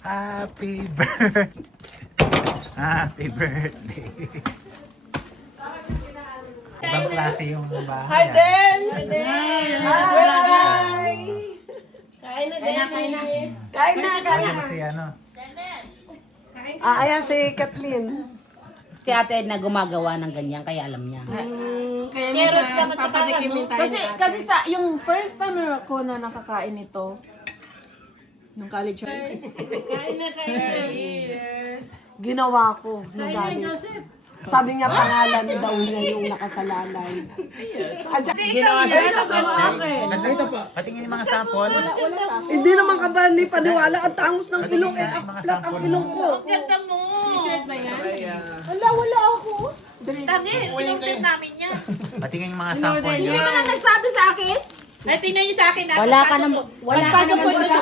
Happy birthday. Happy birthday. Ibang klase yung bahay. Hi, Den! Hi! Kain na, Dennis. Kain na, kain Ayan na. si ano. Ayan si Kathleen. Si Ate Edna gumagawa ng ganyan, kaya alam niya. Kaya Carrots lang minsan, at saka papatikimin tayo Kasi ni ate. kasi sa yung first time na ako na nakakain ito nung college Kain na, kain na. ginawa ko Kain na, nagamit. Joseph. Sabi niya pangalan daw niya yung nakasalalay. At saka, Ginawa siya ito sa akin. Ito po. Patingin yung mga sample. Hindi naman ka ba ni paniwala ang tangos ng ilong eh. Flat ang ilong ko. Ganda mo! T-shirt ba yan? Wala ako. Tangi, sinunod namin yan. Patingin yung mga sample. Hindi Hindi ba na nagsabi sa akin? Ay, tingnan niyo sa akin. Wala ka nang... Pagpasok ko ito sa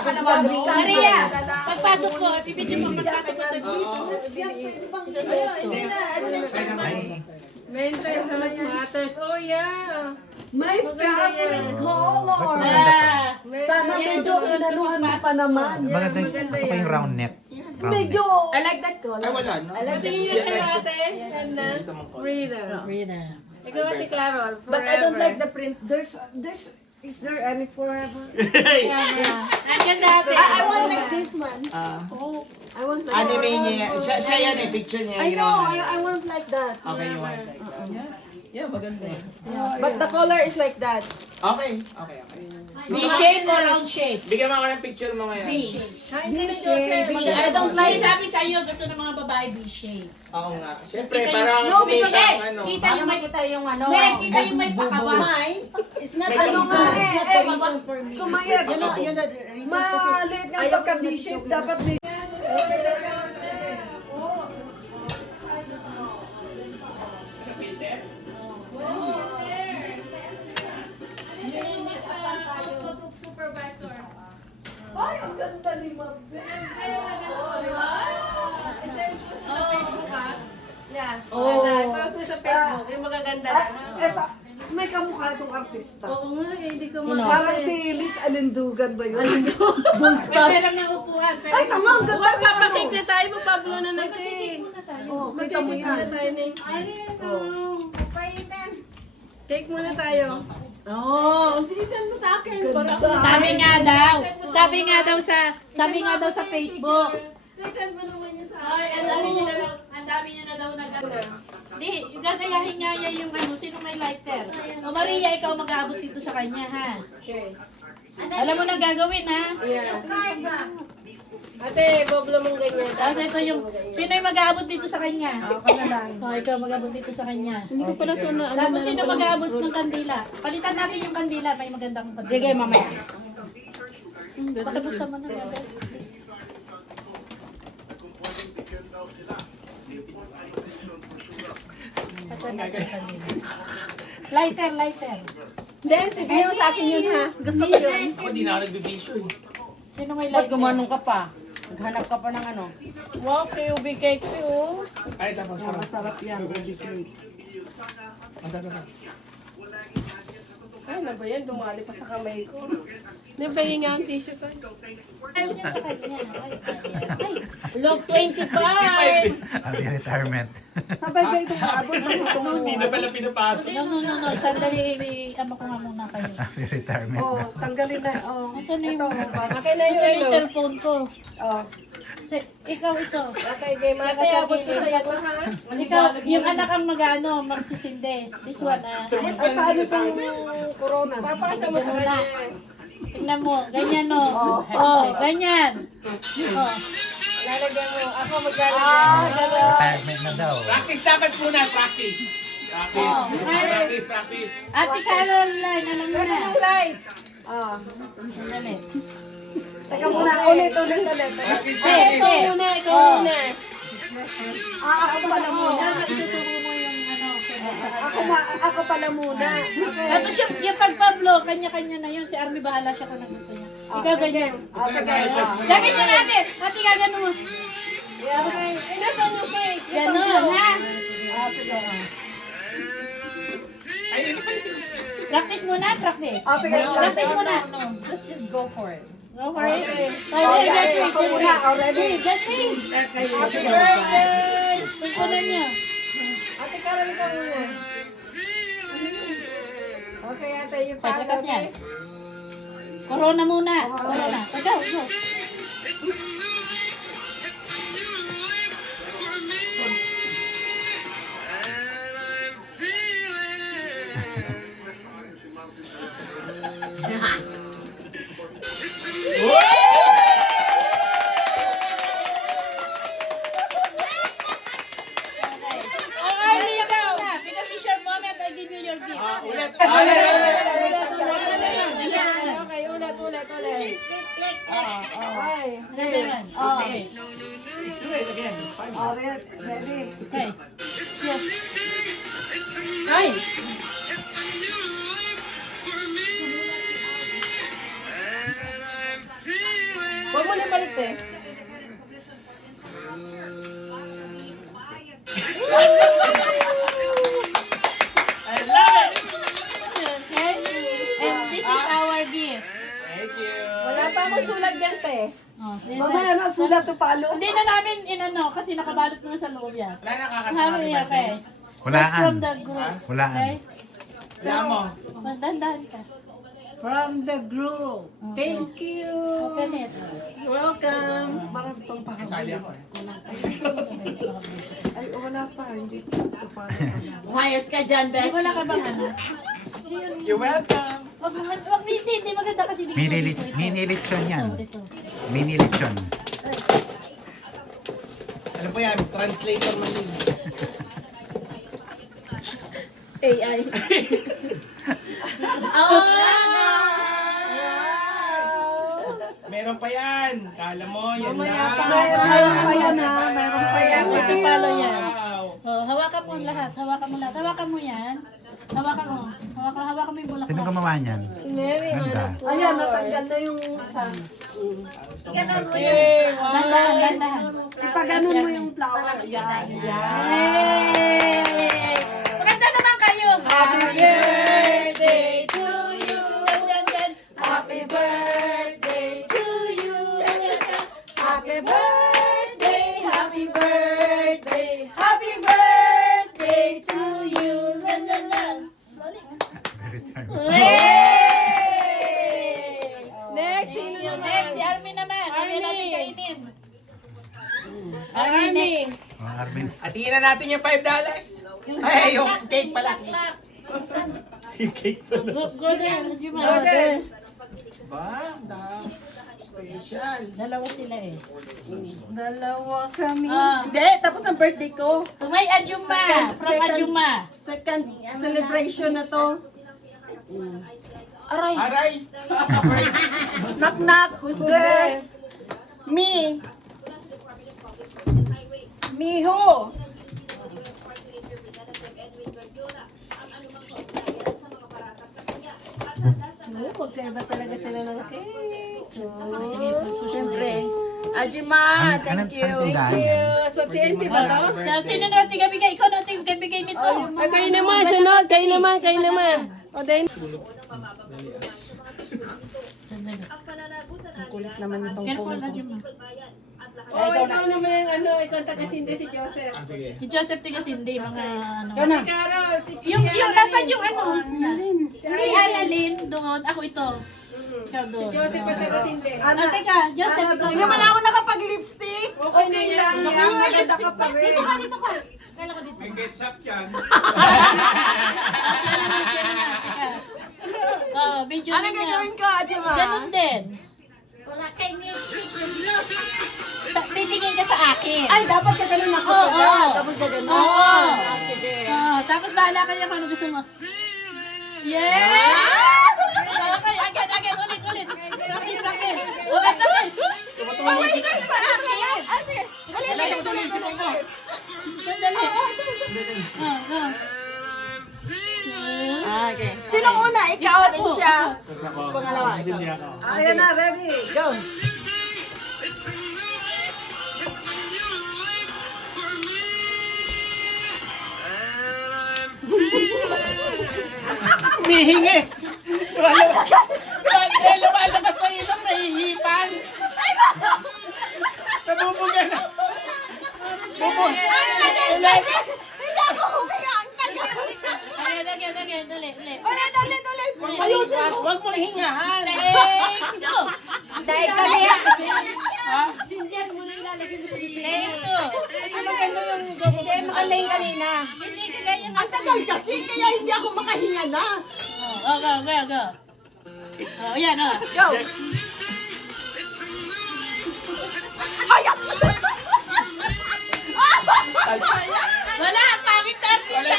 Maria, pagpasok ko, pipidyo mo pagpasok ko ito. Ay, Mental health matters. Oh, yeah. My favorite color. Sana medyo inanuhan mo pa naman. maganda gusto ko yung round neck. Round Medyo. neck. I like that color. Ay, wala, no? Patingin niya sa'yo, ate. Ganda. Rita. Ikaw, ate Carol. But I don't forever. like the print. Is there any forever? Ang ganda ate. I want like this one. I want like Anime niya. Siya yan eh, picture niya. I know, ginawa niya. I want like that. Okay, you want like that. Yeah, maganda eh. But the color is like that. Okay. B-shape o round shape? Bigyan mo ako ng picture mo ngayon. Kain ka na, Joseph. I don't like Sabi sa'yo, gusto ng mga babae B-shape. Ako nga. Siyempre, parang No, kumita because ang ano. kita yung may... kita yung ano. Hindi, kita yung may pakaba. Mine? It's not May ano nga reason. Sumayag. Yun na the reason. Maliit nga pagka B-shape. Dapat may... Supervisor. Ay, ang ganda ni Ma'am. Sa Facebook, ha? Yeah. Oh. Post mo sa Facebook. Yung magaganda lang, ha? Eto, may kamukha itong artista. Oo nga, eh, hindi ko Parang si Liz Alindugan ba yun? Pwede lang ng upuan. Ay, tama, ang ganda Huwag ni papakik ano. na tayo, Pablo na nag-cake. Oh, kita mo Cake yan. muna tayo, Ning. Cake muna tayo. Oh, sinisan mo sa akin. Sabi nga daw sa Facebook. Send mo naman niya sa Ay, ang dami niya na daw nag-ano. Di, gagayahin nga niya yung ano, sino may lighter. O Maria, ikaw mag-aabot dito sa kanya, ha? Okay. Alam mo na gagawin, ha? Yeah. Ate, boblo mong ganyan. Tapos ito yung, sino yung mag-aabot dito sa kanya? Ako na lang. O, ikaw mag-aabot dito sa kanya. Hindi ko pala ito na Tapos sino mag-aabot ng kandila? Palitan natin yung kandila, may magandang kandila. Sige, mamaya. Pakibuksan mo na natin, please. Lighter. Hindi, sige mo sa akin yun ha. Gusto ko yun. Ako, di na ako nagbibisyo eh. Sino may lighter? ka pa? Naghanap ka pa ng ano? Wow, QB cake oh. Ay, tapos parang. Masarap yan. Ay, ano ba yan? Dumali pa sa kamay ko. Nabayi nga ang tissue ko. Ayaw niya sa kanya. Ay, Look, 25! Early retirement. Sabay ba itong maabot ng itong... Hindi na pala pinapasok. no. Sandali, ama ko nga muna kayo. Early retirement. Oh, tanggalin na. Oh. Nasaan na yung Ito, mga Akin na yung Nasaan yung yellow. cellphone ko? oh. Ikaw ito. Okay, game. Makakayabot ko sa'yo ito, ha? Ikaw, yung anak ang mag-ano, magsisinde. This one, Ay, paano sa corona? Papakasa mo sa kanya. tingnan mo, ganyan no. Oh, ganyan. Oh. Lalagyan mo. Ako maglalagyan. Retirement na daw. Practice dapat muna, practice. Practice. Ate Caroline, alam mo na. Yung light. Ah. Sandali. Teka muna, ulit. Practice. Ikaw muna, ikaw muna. Ako pala muna. Isusubo mo yung ano. Ako pala muna. Tapos yung pag-Pablo, kanya-kanya na yun. Si Army bahala siya kung gusto niya. Ikaw ganyan. Gagawin niya ate. Ate gagano mo. Okay. Ay, nasaan yung cake? Ganon, ha? Practice muna, practice. Sige. Practice muna. Let's just go for it. Go for it. Oh, yeah, ako muna. Already. Jasmine! Happy birthday! Tungkulan niya. Ate Carol, ikaw muna. Okay, ate, yung Pagkakas pala, niya. okay? Corona muna. Corona. Go, go. Army, ikaw na. Because it's your moment, I give you your gift. Ulit. Okay, ulit. Okay. Another one. Okay. Do it again. It's fine. Alright, ready. Okay. Yes. Ay! Huwag mo na balik, te. I love it. Okay? And this is our gift. Thank you. Wala pa akong sulat dyan, te. Oh, yan Mamaya na. na, sulat to palo. Hindi na namin inano kasi nakabalot naman sa loob yan. Wala nakakanta. Happy, okay. Walaan. That's from the group. Walaan. Okay? Wala mo. Dandan ka. From the group. Thank you. Open it. Welcome. Parang pang Kasali ako eh. Ay, wala pa. Hindi ko pa. Umayos ka dyan, Hindi best. wala ka bang ano? You're welcome. Hindi maganda kasi dito. Mini lechon yan. Ito. Mini lechon. Ano po yan? Translator man yun. AI. Meron pa yan. Kala mo, yan Mamaya lang. pa. Mayroon pa yan ha. Mayroon pa yan. Ito pala yan. Wow. Oh, hawakan mo lahat. Hawakan mo lahat. Hawakan mo yan. Hawakan mo. Hawakan mo yung Sino bulaklak. gumawa niyan? Si Mary, Ganda. anak ko. Ayan, natanggal na yung isa. Ganun mo yan. Yay! Wow! Dandahan, dandahan. Ipaganon mo yung flower. Yan, yan. Yay! Maganda naman kayo. Happy birthday to you. Dan, dan, dan. Happy birthday to you. Dan, dan, dan. Happy birthday. Happy birthday. Happy birthday to you. Dan, dan, dan. Slowly. Very charming. Yay! Next, sino naman? Next, si Armin naman. Armin natin kainin. Armin Army. next. Oh, Arvin. Atiin na natin yung $5. Ay, yung cake pala. Yung cake pala. Go there. Go there. Ba? Special. Dalawa sila eh. Dalawa kami. Ah. Hindi, tapos ang birthday ko. Tumay Ajuma. From Ajuma. Second celebration na to. Aray, Aray. knock knock, who's there? Me. Me who? Oh, magkaiba talaga sila ng cake. Siyempre. Ajima, thank you. Thank you. Sa TNT ba to? So, sino na tigabigay? Ikaw na tigabigay nito. Ah, kayo naman, sunod. Kayo naman. O, then. Ang kulit naman itong Careful, phone ko. Ajuma. Oh, ikaw naman yung ano, ikaw taga-sindi si Joseph. Ah, sige. Si Joseph Tigasindi, mga ano. Si Carol, si Yung Annalyn. nasan yung ano? Si May Annalyn doon. Ako ito. Ikaw Si doon. Joseph pa taga-sindi. Ah, teka, Joseph, ikaw. Hindi naman ako nakapag-lipstick. Okay na yan. Yan, maganda ka pa rin. Dito ka, dito ka. Kailan ka dito? May ketchup yan. Siya naman. Teka. Oh, video Anong niya. gagawin ko, Ajima? Ganun din. Titingin ka sa akin. Ay, dapat ka ganun ako. Oo. Tapos ka ganun. Oo. Sige. Tapos bahala ka niya kung ano gusto mo. Yeah! Okay, again, ulit. Practice. Okay, practice. Oh my God, sa akin. Ah, sige. Ulit. Sandali. Go. Okay. Sinong una? Ikaw din siya. Tapos ako. Pangalawa, Hindi ako. Ayan na, ready. Go. Humihingi. Lumalabas sa ilong, nahihipa. hingahan. Take two. Dahil ka niya. Sindihan mo na ilalagay mo sa bibig. Take two. Hindi, maganda yung kanina. Hindi ka ganyan. Ang tagal kasi, kaya hindi ako makahinga na. Oh, go. Oh, yan, oh. Go! Ay, Wala, pangit na artista.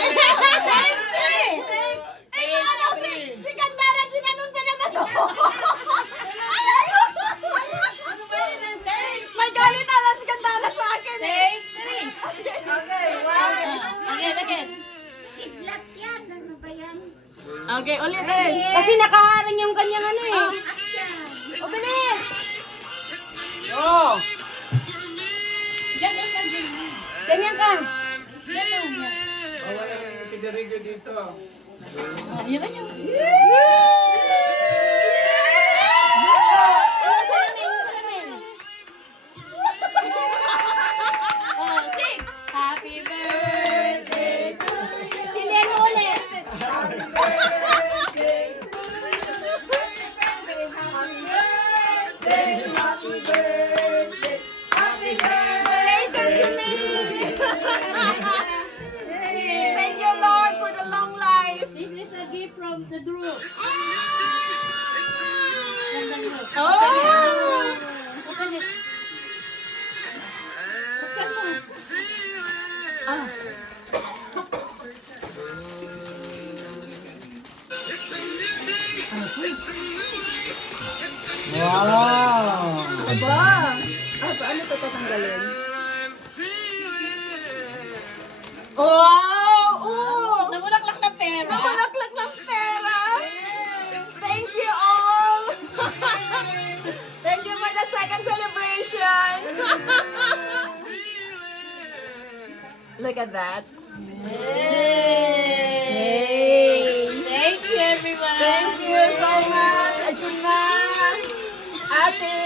Take three. si Gandara, ginanon pa naman ako. Ano ba yun? Take. May galit na si Gandara sa akin eh. Take three. Okay, one. Again. Okay, ulit eh. Kasi nakaharang yung kanyang ano eh. O, bilis! Oh! Ganyan ka. Wala yung sigarilyo dito. Oh, yun. Oh, sing. Happy birthday to you. Sindihan mo ulit. Thank you, Lord, for the long life. This is a gift from the group. From the group. Oh! Open it. Buksan mo. Wow! Aba! Ay, paano ito tatanggalin? Wow! Oh! Namulaklak ng pera. Nakalaklak ng pera! Thank you all! Thank you for the second celebration! Look at that. Yay! Thank you, everyone. Thank you so much, Ajuna! Ate!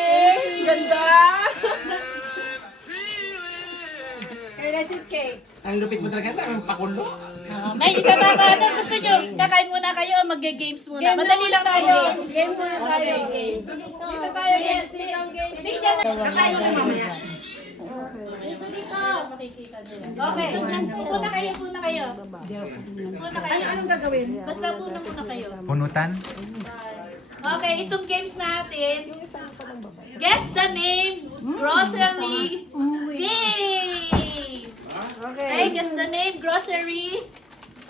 Ganda! Okay, that's it, cake. Ang lupit mo talaga, ang pakulo. May isa pa ba? Ano gusto nyo? Kakain muna kayo o mag-games muna? Game Madali lang tayo. Game muna tayo. Dito tayo, guys. Dito ang game. Hindi dyan na. Kakain mo mamaya. Makikita nyo. Okay. Puna kayo. Puna kayo. Anong gagawin? Basta puna muna kayo. Punutan. Okay, itong games natin. Guess the name. Grocery games. Okay, guess the name. Grocery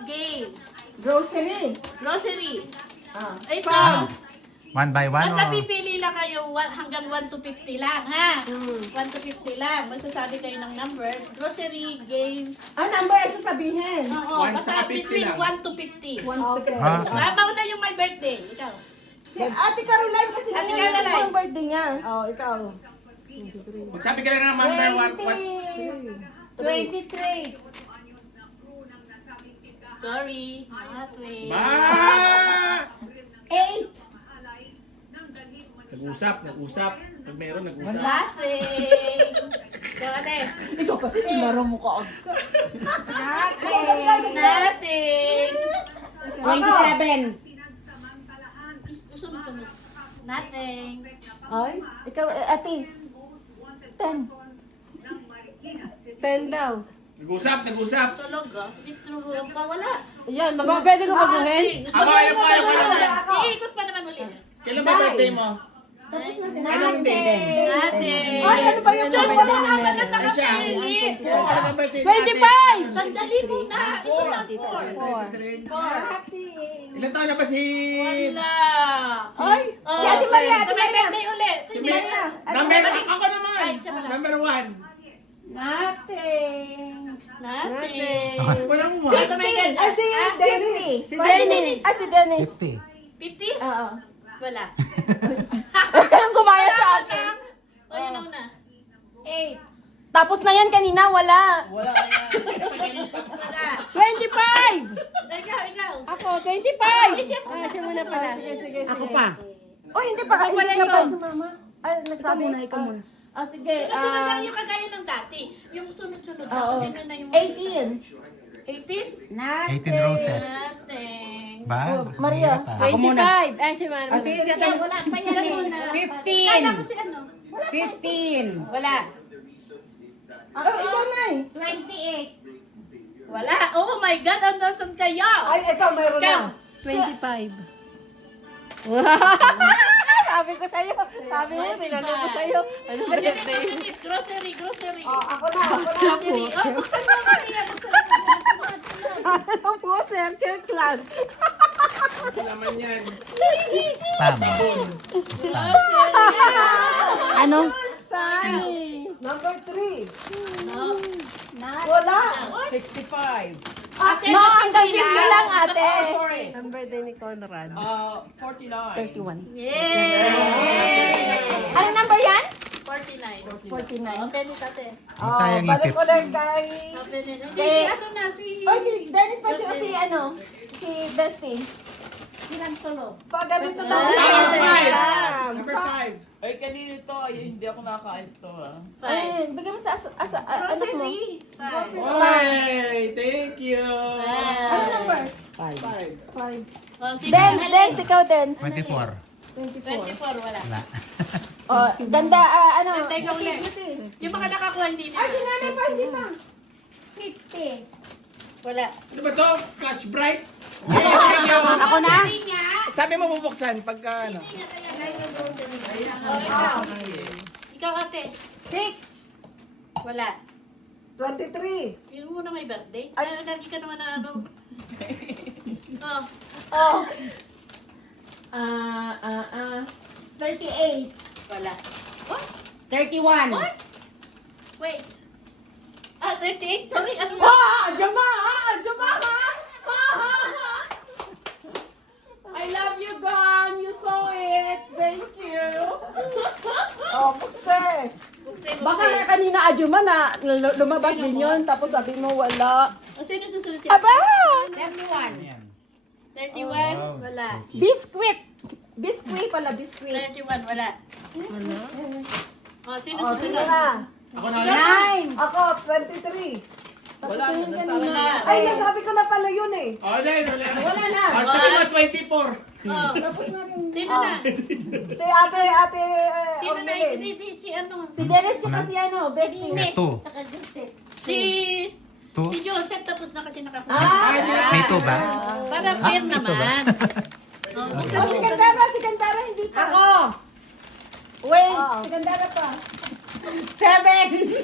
games. Grocery. Grocery. Ah. Ito. One by one. Basta o- pipili lang kayo hanggang 1 to 50 lang, ha? 1 to 50 lang. Magsasabi kayo ng number. Grocery games. Ah, number ang sasabihin. Oo, 1 basta saka 50 between lang. 1 to 50. Okay. Ah, Mauna yung my birthday. Ikaw. Si Ate Caroline kasi Ate ngayon Caroline. ang birthday niya. Oh, ikaw. Magsabi ka lang ng number, what? 23. Sorry. Nothing. Ba! 8. Nag-usap. Pag meron, nag-usap. Nothing. Ikaw, ate. Ikaw kasi tinaro mo ka agad. Nothing. 27. Sunod. Nothing. Ay, ikaw, ate. 10. 10 daw. Nag-usap. Tulog, ah. Itulog pa, wala. Yan, pwede ko baguhin? Ayaw. Iikot pa naman ulit. Kailan ba birthday mo? Tapos na si Anong day? Nothing. Ay, ano ba yung Diyos ko birthday na naman namin? na nakapili. Ano ang birthday natin? 25! Sandali muna. Ito na, 4. Ate. Ilan taon na ba si... Wala. Ay, Oh, si Ate Maria, so Ate may Maria. birthday ulit. Si Sige. May... Number... Ako naman! Ay, siya pala. Number 1. Nothing. Nothing. Walang So 1. may birthday. Ah, si Dennis. Si Dennis. Ah, si Dennis. 50. 50? Oo. Wala. Huwag kayong gumaya sa akin. O, yun na una. 8. Tapos na yan kanina, wala. Wala. 25! Ikaw. Ako, 25! Siya muna pala. Sige. Ako pa. Oh, hindi pa. Ako pala Hindi ka pa yun. si mama. Ay, nagsabi na, ikaw muna. Ah, sige. Sunod-sunod lang yung kagaya ng dati. Yung sunod-sunod lang. Oo. Sino na yung... 18. 18? 18 roses. Nothing. Bag. Maria. Hirap, ah. 25. Ay, si Mano. Sige, wala pa yan eh. 15. Kala ko si ano? 15. Wala. Oh, ikaw na eh. 28. Wala. Oh my God, ang nasan kayo? Ay, ikaw mayroon na. 25. Sabi ko sa'yo. Sabi mo, pinanong ko sa'yo. Ano ba yan? Grocery. Oh, ako na. Grocery. Oh, buksan mo, Maria. Buksan mo. Ano po, circle clan. Laman yan. Tama. Ano? Sunny. Number 3. No. Wala. 65. No, hanggang 50 lang, ate. Sorry. Ang birthday ni Conrad. 49. 31. Yay! Ano number yan? 49. 49. Open it, ate. Ang sayang yung balik ko lang kay... Open it. Hindi, si ano na, si... Oh, si Dennis pa siya si ano? Si Bestie. Ilang tulo? Pag ganito ba? Number 5. Ay, kanino to? Ay, hindi ako nakakain to ah. Ay, bigyan mo sa anak mo. Grocery. Five. Oy, thank you. Ano number? 5. 5. Oh, sino Dance, ang dance, ikaw dance. 24. 24, wala. Wala. Oh, ganda, ano? Ate, ikaw ulit. Yung mga nakakuha, hindi Ay, si nila. nanay pa, hindi pa. 50. Wala. Ano ba to? Scotch Brite? Ako na? Grocery nga. Sabi mo bubuksan pagka ano. Oh, ikaw. Ikaw, ate. 6. Wala. 23. Yun muna may birthday. Ay. Lagi ka naman na ano. Oh. Oh. 38. Wala. 31. Wait. 38? Sorry, ano na? Jama, Jama, I love you, Don. You saw it. Thank you. Oh, bukse. Baka nga kanina, Ajuma, na lumabas din yun. Tapos sabi mo, wala. O, sino susunod Aba! 31. Yan. 31? Wow. Wala. Biscuit. Biscuit pala, biscuit. 31, wala. O, sino Oh, sino susunod? na? Ako na 9. Ako, 23. Wala na. Wala. Ay, nasabi ko na pala yun eh. Oh, then, wala na. Wala na. Sabi mo 24. Oh, Tapos na rin. sino Oh. na? Si ate, Sino na? Ormelin. Hindi, si ano? Si Dennis tsaka si ano, bestie. May 2. Saka Joseph. Si 2. Joseph, tapos na kasi nakakuha. May 2 ba? Para fair may two ba? naman. Oh, buksan Oh, mo. si Kantara hindi pa. Ako. Wait, si Kantara pa. 7.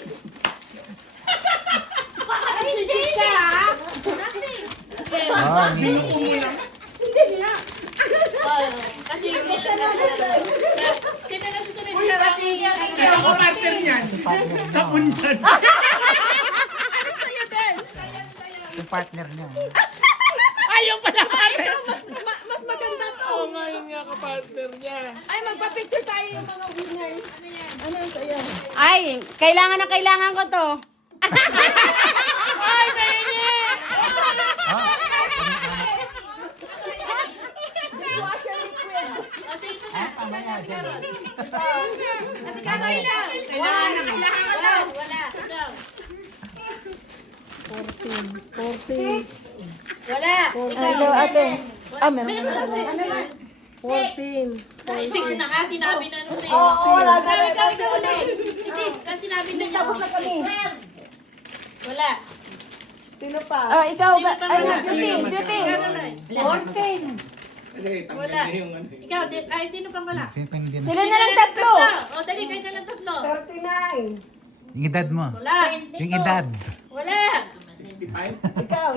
Hindi ka! Nothing. Oh, Oh, kasi sino na susunod ka? Kaya ako master niyan. Sa punyan. yung partner niya. Ayaw pala partner. Mas maganda to. Oo nga, yun nga ka-partner niya. Ay, magpa-picture tayo yung mga winners. Ano yung sa'yo? Ay, kailangan ko to. Ay, naiinit! Oh, Washer liquid. O, sino na? tama nga dyan. Ate Carol, ikaw. Kailangan ka to. Wala. Ikaw. 6. Wala. Hello, ate. Meron Meron ka kasi. na. 14. Ay, 6 na nga, sinabi na nun eh. Oo, wala na rin. Ikaw ulit. Hindi, kasi sinabi na niya. Tapos na kami. Wala. Sino pa? Ikaw. Sino pa Ano, wala? beauty. Caroline. 14. Wala. Ikaw, ay, sino pang wala? Sino pa hindi na? Sila na lang tatlo. O, dali, kayo na lang tatlo. 39. Yung edad mo. Wala. Yung edad. Wala. 65?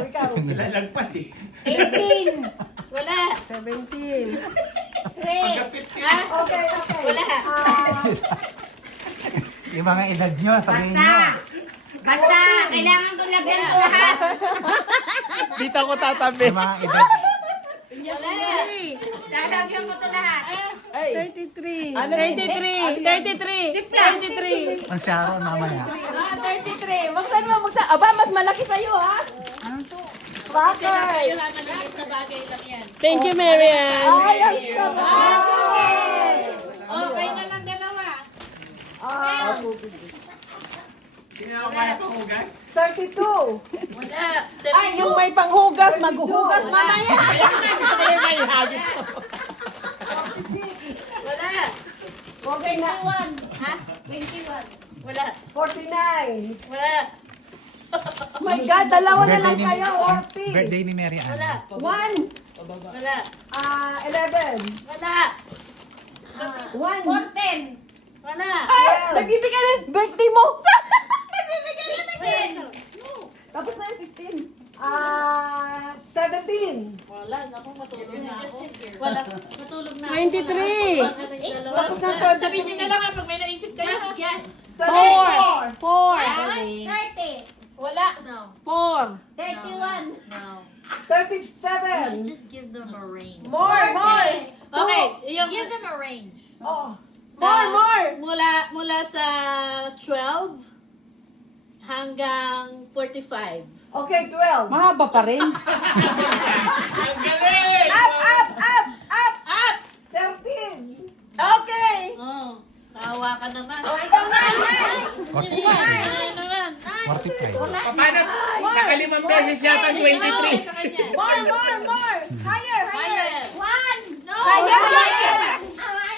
Ikaw. Lalagpas eh. 18. Wala. 17. 3. Pagkapit siya. Ha? Okay. Wala. Yung mga edad nyo, sabihin nyo. Basta, kailangan ko lagyan ko lahat. Dito ako tatabi. Yung mga edad. Wala. Lalagyan ko to lahat. 33. Ano 33. 33. 33. Ang Sharon mamaya. 33. Buksan mo. Aba, mas malaki sa'yo, ha? Cracker. Kayo lang, maliit na bagay lang yan. Thank you, Marian. Ay, ang sarap. O, kayo na lang dalawa. Sino ako kaya po? panghugas? 32. Wala. Ay, yung may panghugas, maghuhugas mamaya. Wala. Okay na. Ha? 21. Wala. 49. Wala. My God, dalawa na lang ni- kayo. 40. Birthday ni Mary Ann. Wala. 1. Wala. 11. Wala. 1. 14. Wala. Ay, nagbibigay na birthday mo. Nagbibigay na ng gift. Tapos na yung 15. 17. Wala. Naku, matulog na ako. Wala. Matulog na ako. 23. Tapos na to. Sabihin niyo na lang pag may naisip kayo. Just guess. 24. 30. Wala. No. 4. 31. No. 37. Just give them a range. More. Okay. Yung, Give them a range. Oh. More. Mula sa 12 hanggang 45. Okay, 12. Mahaba pa rin. Ang galing! Up. Up! 13. Okay. Oh, kawa ka naman. Oh, ikaw na. Ano naman? 45. Paano? Nakalimang beses yata, 23. Sa kanya. More. Higher. Higher. 1. No. Higher.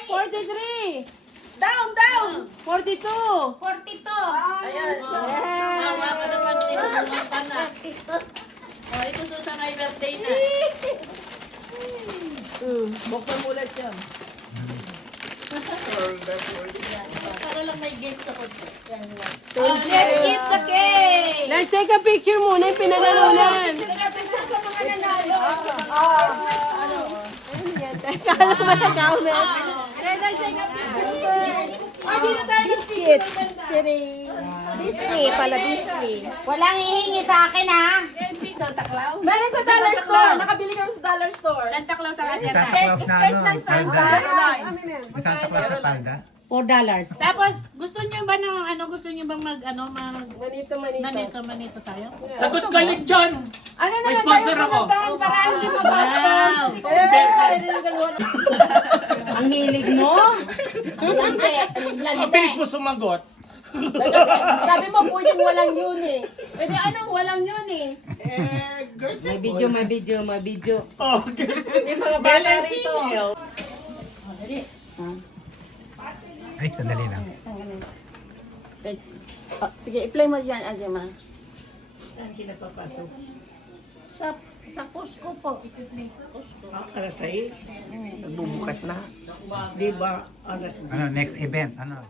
43. Down. 42. 42. Ayan. Kawa ka naman. Tinulungan ka na. Oh, ito sa may birthday na. Buksan mo ulit yan. Para lang may gifts ako. Oh, let's eat the cake! Let's take a picture muna yung pinanalunan. Pinagapinsan sa mga nanalo. Kala ko ba nag-comment? Let's take a picture. Biscuit. Biscuit pala, biscuit. Walang hihingi sa akin, ha? Santa Claus. Meron sa dollar store. Nakabili kami sa dollar store. Santa Claus sa kanya. Santa Claus na Skirt ano, ng Santa. palda. Amin yan. Santa Claus na palda. $4. Tapos, gusto niyo ba ng ano, gusto niyo bang mag Manito. manito tayo? Sagot ko ulit, John. Ano na May lang sponsor tayo ako. pumuntahan para hindi mabastos. Ang hilig mo? Mabilis mo sumagot. Sabi mo, pwedeng walang yun eh. Pwede anong walang yun eh. Girls May and video, boys. may video, may video. Oh, girls and Yung mga male bata and rito. female. Ay, sandali lang. Sige, i-play mo yan, Ajema. Sa Cusco po. Alas 6. Nagbubukas na. Di ba? Ano, next event? Ano?